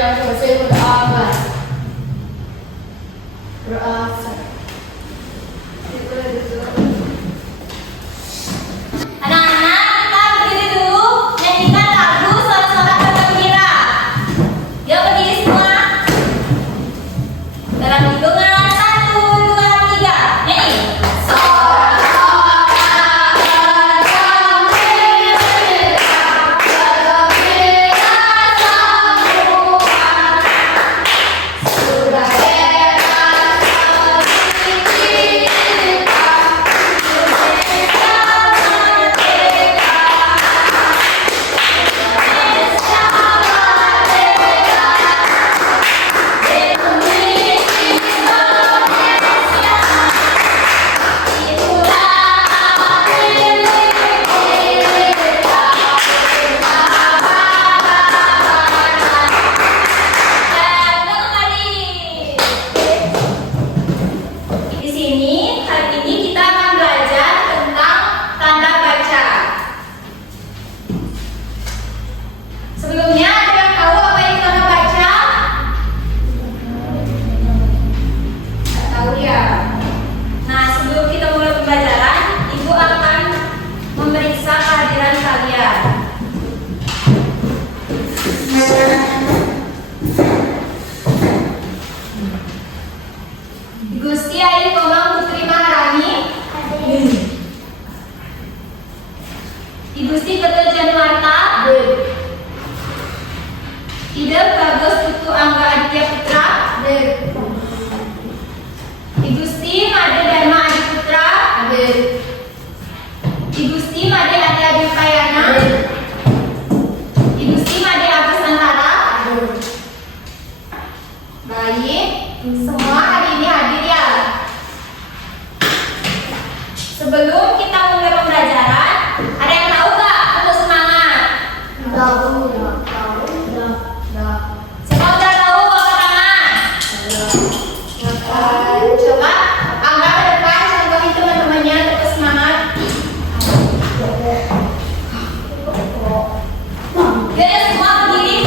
yang selesai berakhir. Berakhir. Anak-anak, kita berdiri dulu. Nyanyikan lagu Sorak-sorak bergembira. Yuk berdiri semua. Dalam hitungan 1, 2, 3. Nyanyi. Di sini hari ini kita akan belajar tentang tanda baca. Sebelumnya ada yang tahu apa itu tanda baca? Nggak tahu ya. Nah, sebelum kita mulai pembelajaran, Ibu akan memeriksa kehadiran kalian. Gusti Ayu Komang Putri Maharani, Igusti Ketul Januarta, Ida Bagus Putu Angga Aditya Putra, Igusti Made Dharma Adi Putra, Igusti Made Adi Adi Kayana, Igusti Made Agus Antara. Baik, semua hari ini hadir ya. Sebelum kita mulai pembelajaran, ada yang tahu nggak untuk semangat? Siapa udah tahu angkat tangan? Coba angkat ke depan, contohin teman-temannya untuk semangat. Jadi semua berdiri.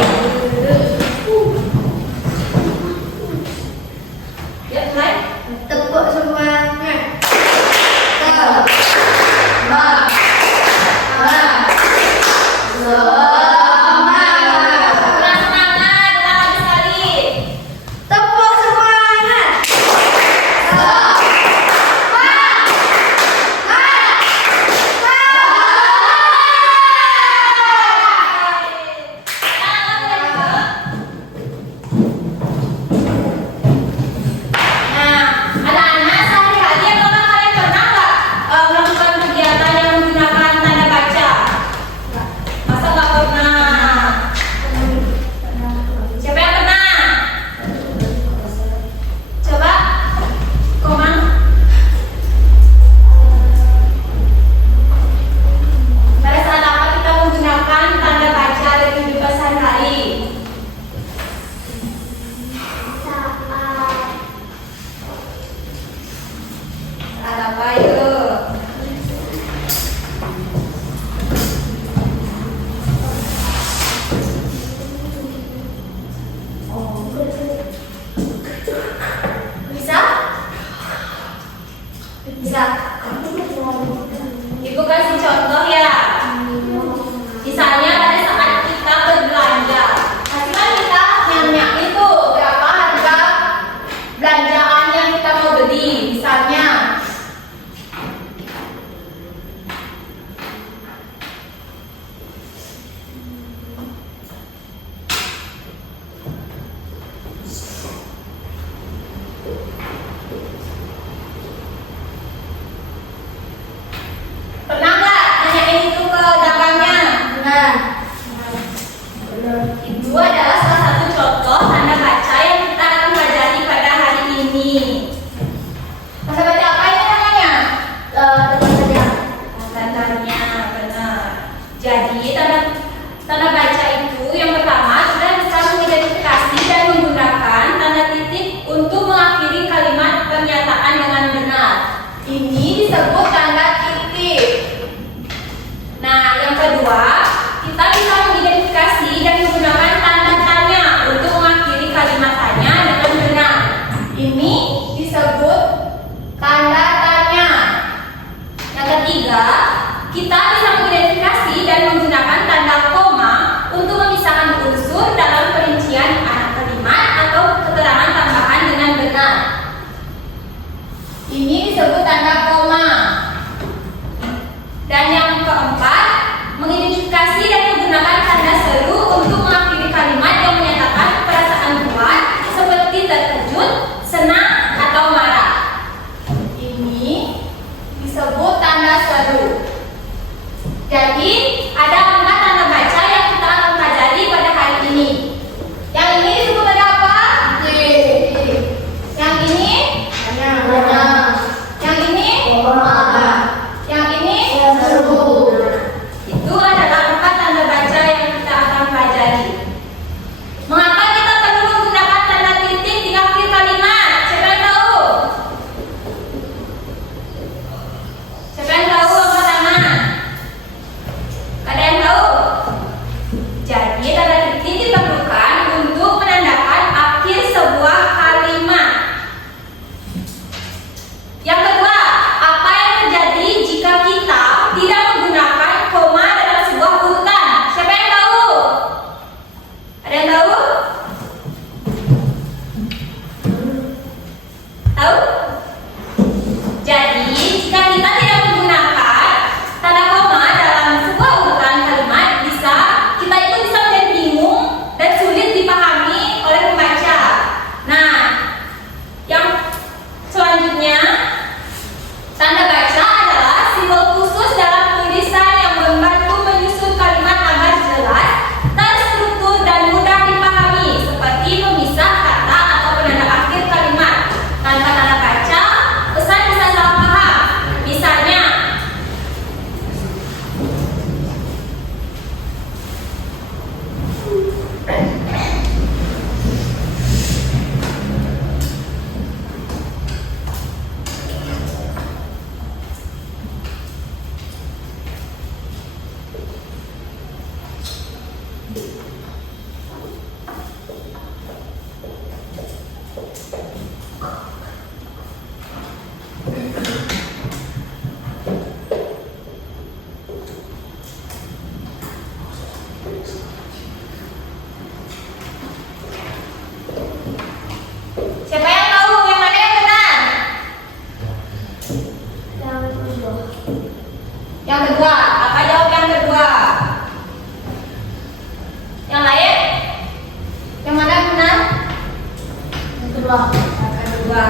Yang kedua.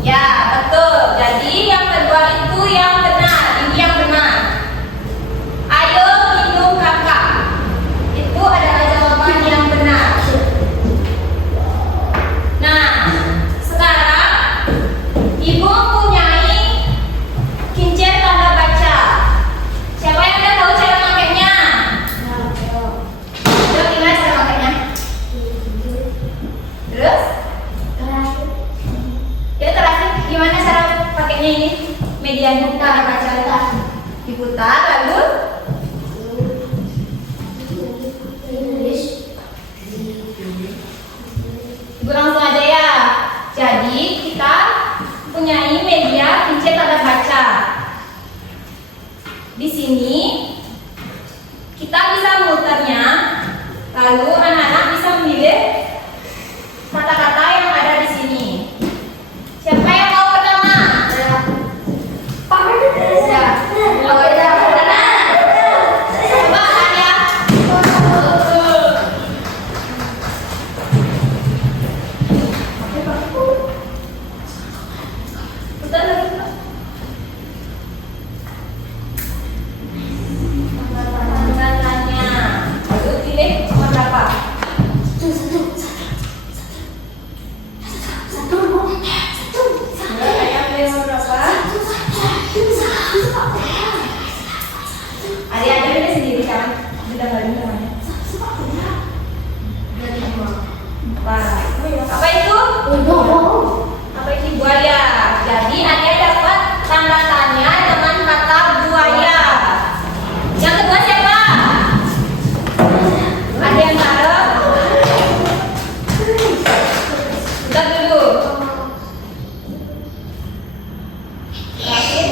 Ya, betul. Jadi yang kedua itu yang benar. Ini yang benar. Ayo minum kakak. Itu adalah jawaban yang benar. Nah, sekarang ibu mempunyai kincir tanda baca. Siapa yang udah tahu cara makainya? Udah gimana cara makainya? Terus? Ya terakhir gimana cara pakainya ini? Medianya tanda baca. Diputar lalu Ibu langsung aja ya. Jadi kita punyai media kincir tanda baca. Di sini kita bisa muternya, lalu anak-anak bisa memilih kata-kata yang ada di sini. Siapa yang mau pertama? Coba Ania. Putar lagi. Tanya. Lalu pilih nomor berapa? Ayah pilih nomor berapa? Adik-adik pilih sendiri kan? Kita balik namanya. Apa itu? Apa itu buaya? Jadi Adia dapat tanda tanya dengan kata buaya. Yang kedua siapa? Ada yang taruh? Udah dulu. Terakhir.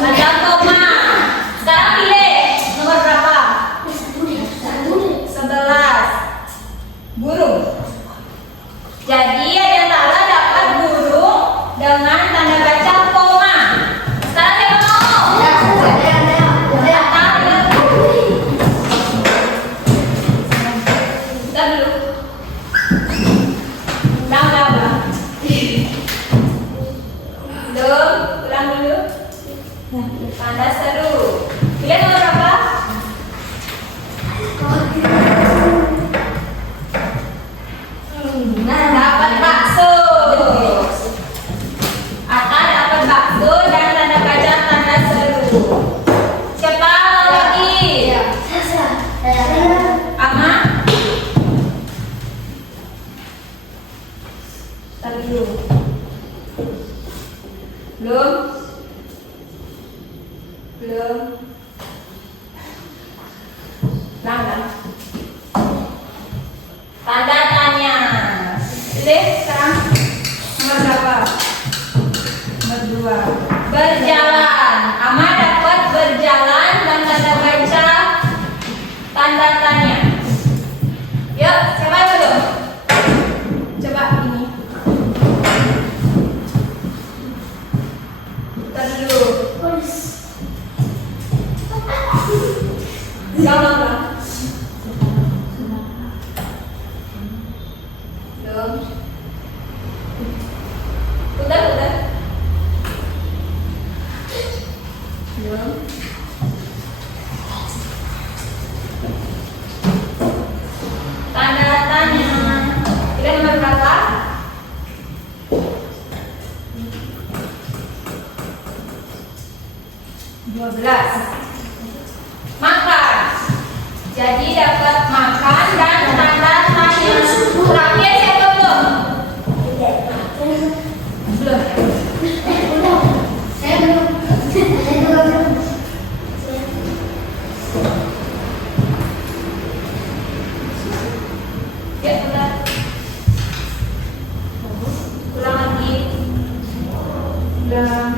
Tanda koma. Sekarang pilih nomor berapa? 11. Burung. Jadi Adiantara dapat burung dengan tanda baca koma. Sekarang siapa mau? Kita dulu. Ulang. Belum, ulang dulu. Tanda seru. Pilih nomor berapa? Dapat bakso. Ata dapat bakso dan tanda baca tanda seru. Siapa lagi? Ama? Tadi dulu. Belum. Lang. Tanda tanya. Pilih sekarang nomor berapa? Nomor 2. Berjalan. Ama dapat berjalan dan tanda baca tanda tanya. Yuk, siapa dulu? Coba ini. Putar dulu. Gampang. Belum. Putar. Belum. Tanda tanya. Pilih nomor berapa? 12. Makan. Jadi dapat makan dan tanda tanya. Terakhir siapa belum? Belum. Saya belum. Ya, ulang. Ulang lagi. Ulang.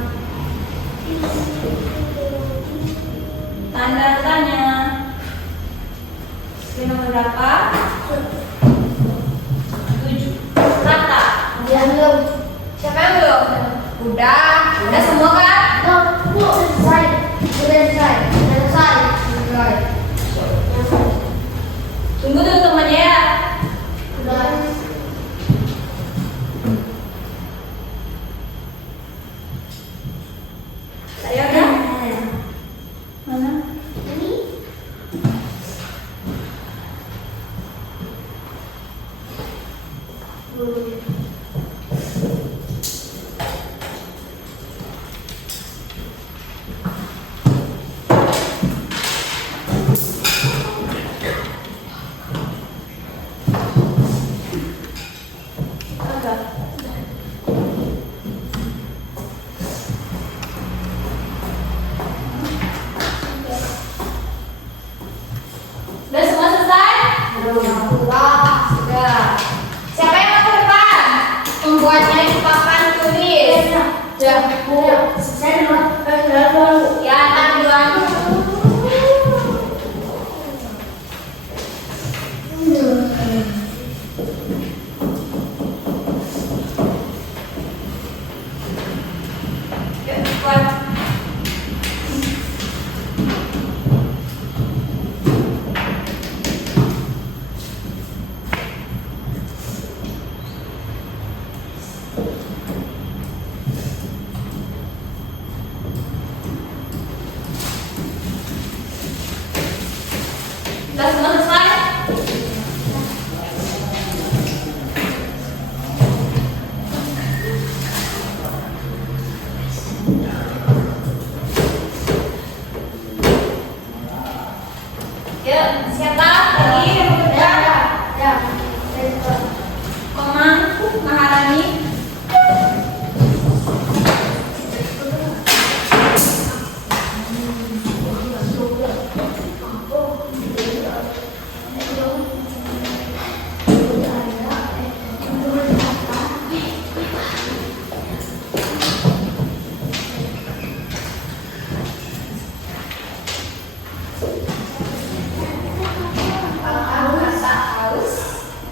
Tanda tanya. Ini nomor berapa? 7. Kata. Belum. Siapa yang belum? Udah semua kan? Selesai. Sudah semua selesai? Yuk, siapa lagi yang bekerja? Ya. Komang, Maharani.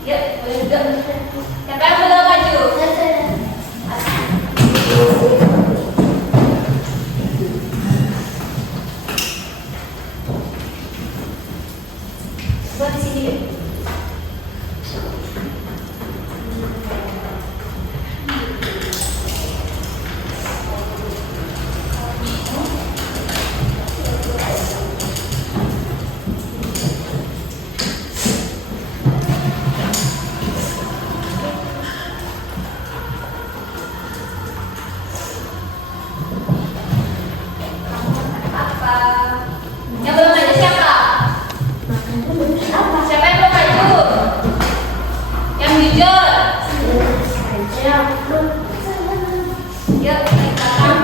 Yuk, boleh duduk. Siapa yang belum maju? Buat di sini yuk. Apa? Yang belum maju siapa? Siapa yang belum maju? Yang jujur. Yuk, naik ke belakang.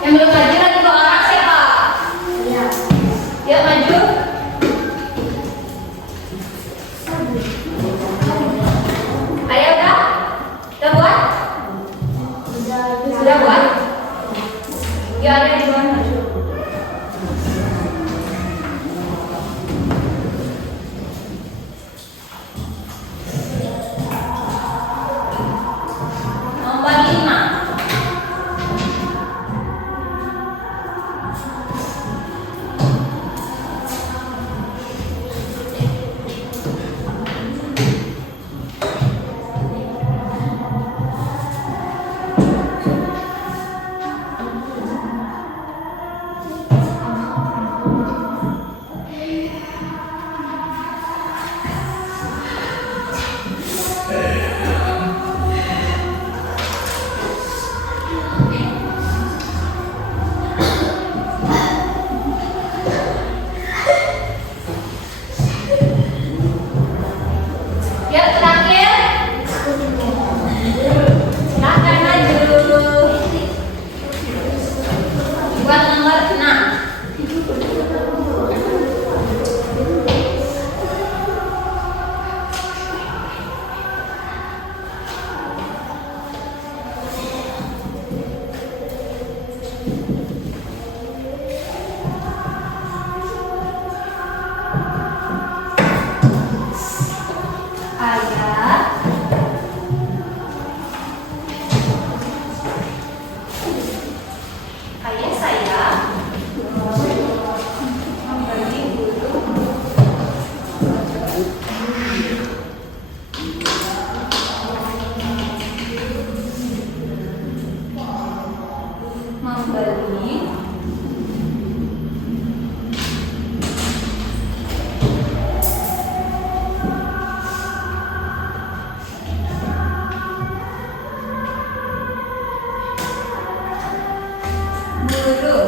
Yang belum maju lagi dua orang siapa? Yuk maju. Ayo udah? Udah buat? Sudah buat? Yuk ada di luar maju. Nomor 5. Yuk terakhir. Silahkan maju. Buat nomor 6. Ayah. Ayah saya memberi guru memberi guru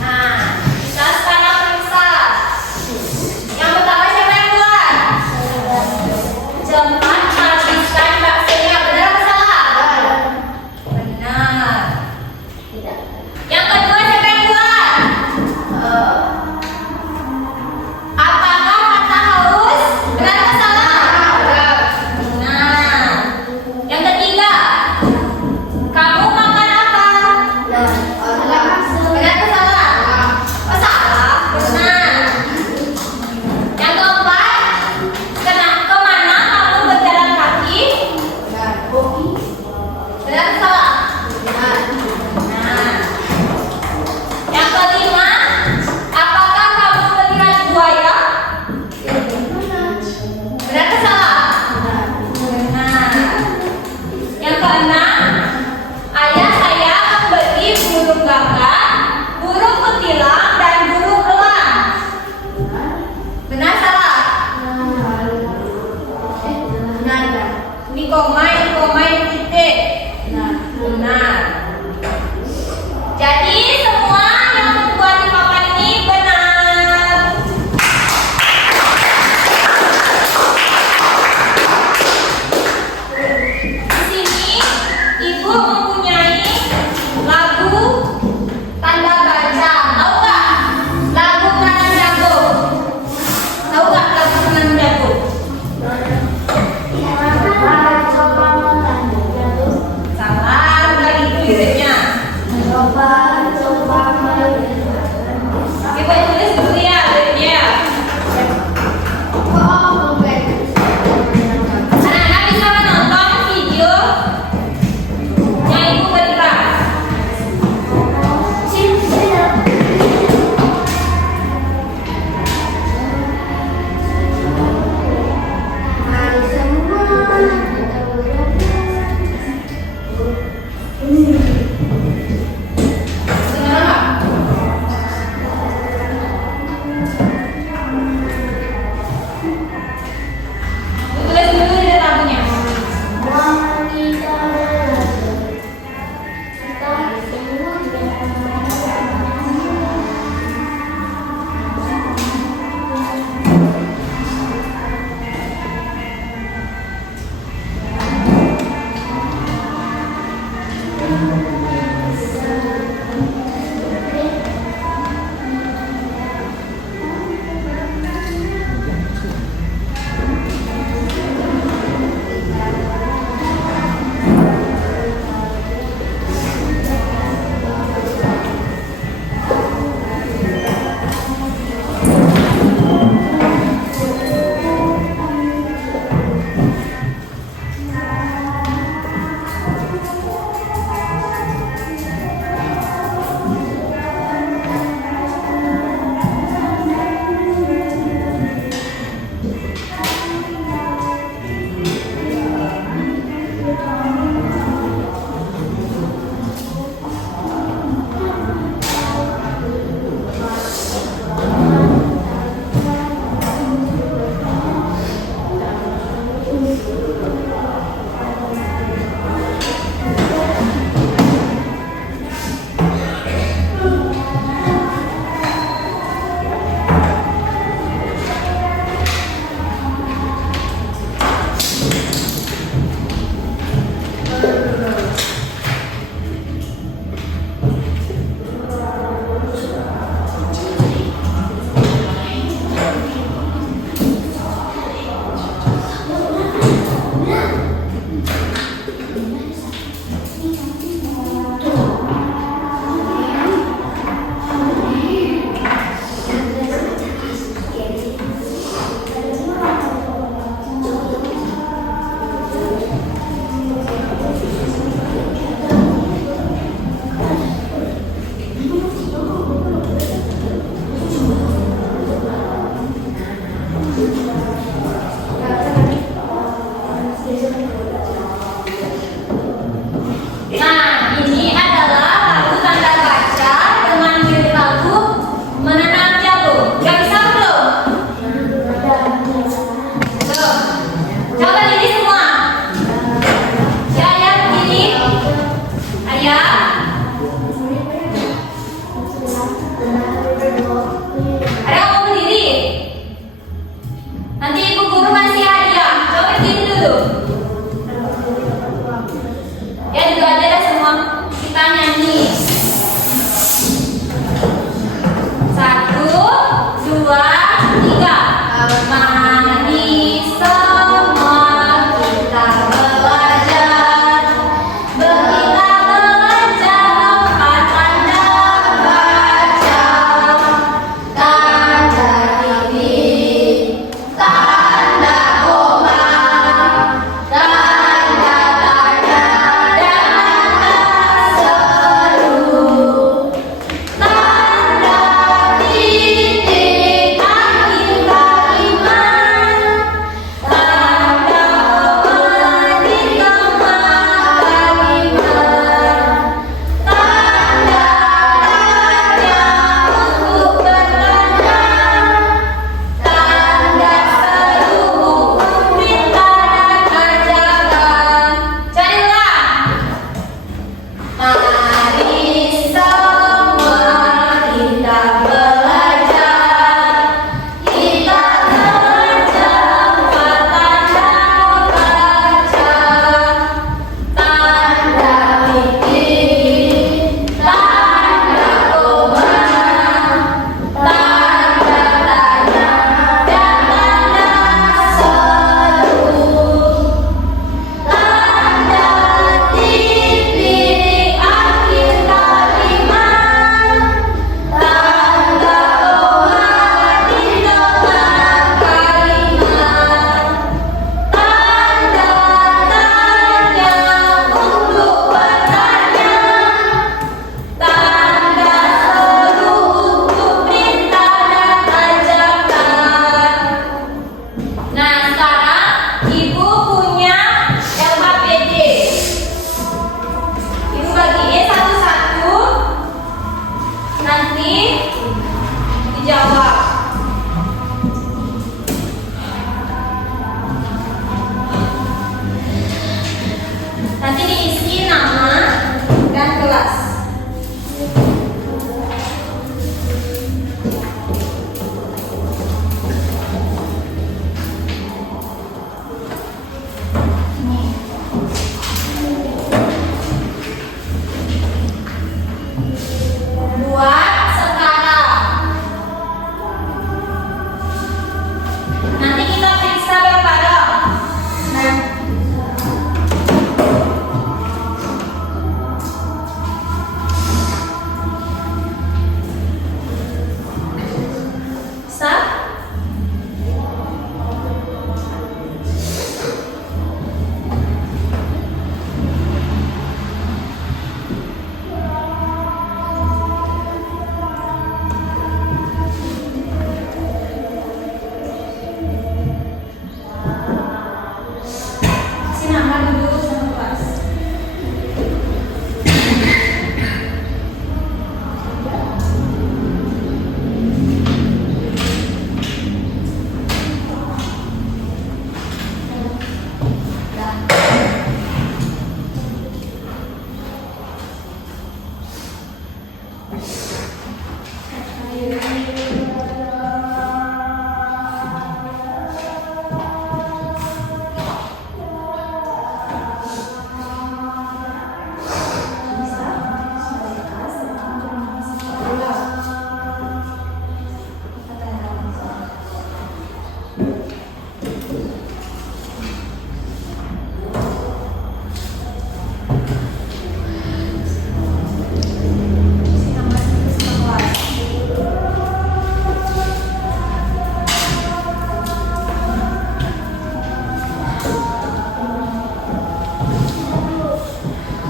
Nah, kita sekarang periksa. Yang pertama siapa yang buat? Cepat habiskan baksonya. Benar atau salah? Benar. Yang kedua siapa yang buat? Apakah kata haus? Benar atau salah? Benar. Yang ketiga, kamu makan apa? Benar atau salah? Oh, salah. Benar. Yang keempat, kemana kamu berjalan kaki? Benar atau salah? Benar. Yang kelima, apakah kamu melihat buaya? Benar atau salah? Benar. Yang keenam, ayah saya membeli burung gagak, burung kutilang, dan burung elang. Benar salah? Ini koma, ini titik. Benar. Jadi semua yang membuat di papan ini benar. Di sini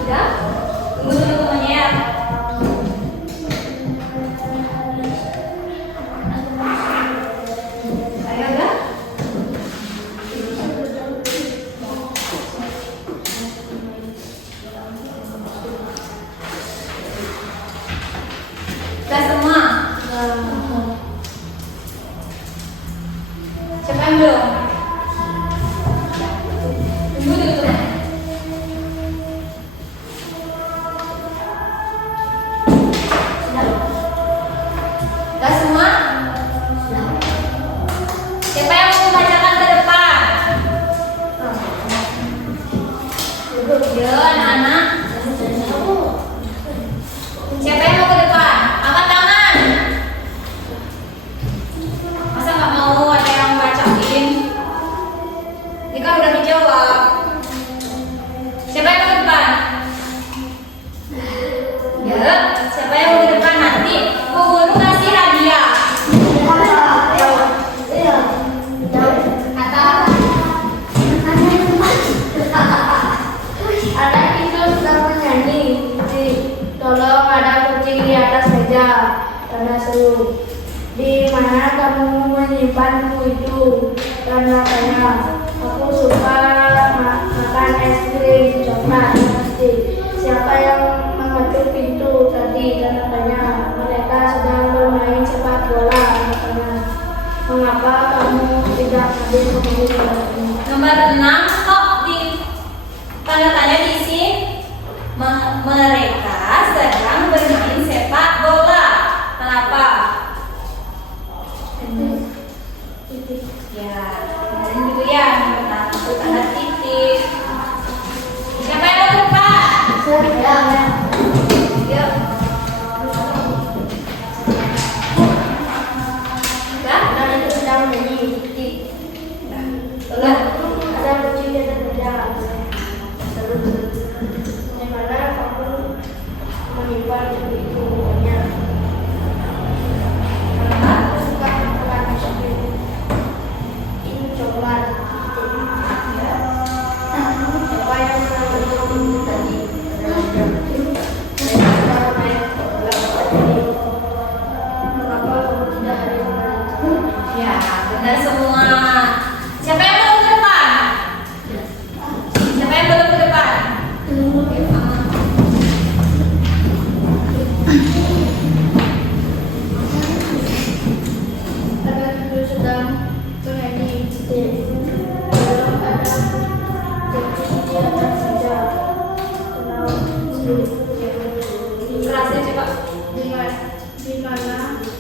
Sudah? Tunggu dulu temannya ya. Ayo udah? Udah semua? Siapa yang belum? Tunggu dulu teman. Udah semua? Siapa yang mau membacakan ke depan? Yo, anak-anak. Siapa yang mau ke depan? Angkat tangan. Masa nggak mau ada yang bacain? Ini kan udah dijawab. Siapa yang mau ke depan? Ya, siapa yang mau ke depan nanti? Bu Guru kasih hadiah. Anak itu sedang menyanyi. Tolong, ada kucing di atas meja. Tanda seru. Di mana kamu menyimpan buku itu? Tanda tanya. Aku suka makan es krim coklat. Siapa yang mengetuk pintu tadi? Tanda tanya. Mereka sedang bermain sepak bola. Tanda tanya. Mengapa kamu tidak hadir menunggu ini? Nomor 6 kok di tanda tanya diisi mereka sedang bermain sepak bola. Kenapa? Ya, dan dulu ya. Nah, itu tanda titik. Siapa yang mau depan? Yuk. Udah? Anak itu sedang menyanyi. Udah. Ada kucing di atas meja. Seru. Di mana kamu menyimpan buku itu? Tanya. Aku suka makan es krim coklat. Siapa yang mengetuk pintu tadi? Mereka main bola tadi. Mengapa kamu tidak hadir kembali? Ya, benar semua. Siapa yang belum ke depan? Siapa yang belum ke depan? Anak itu sedang menyanyi. Belum ada kucing di atas meja. Tenang, seru. Kerasnya coba. Di mana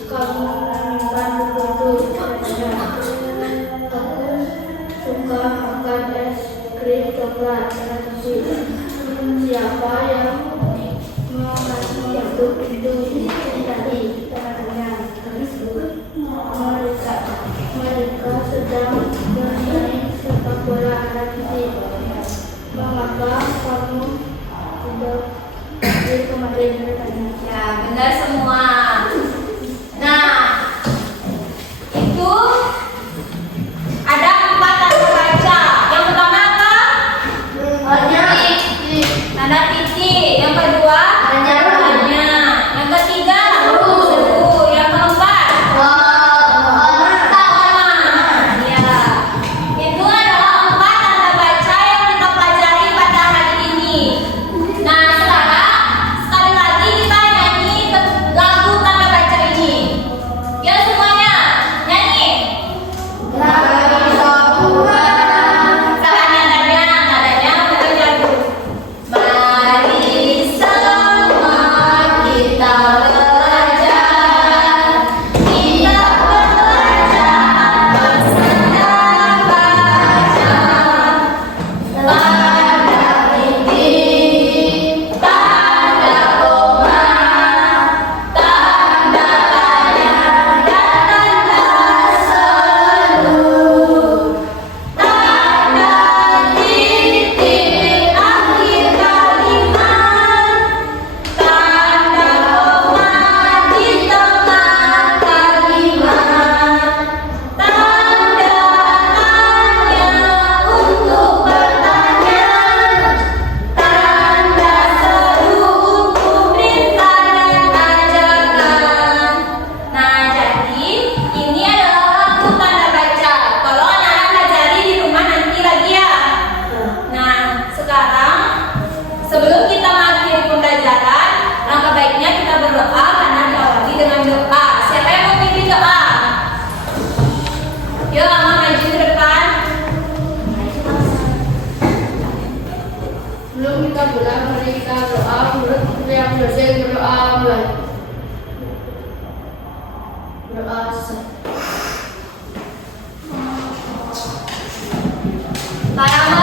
kamu menyimpan buku itu? Tanya. Aku suka makan es krim coklat. Siapa yang mengetuk pintu tadi? Tanya. Mereka sedang bermain sepak bola. Mengapa kamu tidak hadir kemarin? Tanya. Ya, benar semua. Nah, itu ada 4 tanda baca. Yang pertama apa? Tanda titik. Yang kedua? Tanya. Yang ketiga? Seru. Yang keempat? Ya. Itu adalah 4 tanda baca yang kita pelajari pada hari ini. Nah, sekarang sekali lagi kita nyanyi lagu tanda baca ini. Ya semuanya, nyanyi. Nadanya betul jatuh. Mari berdoa menurut yang dosen berdoa mulai. Berdoa selesai. Tayama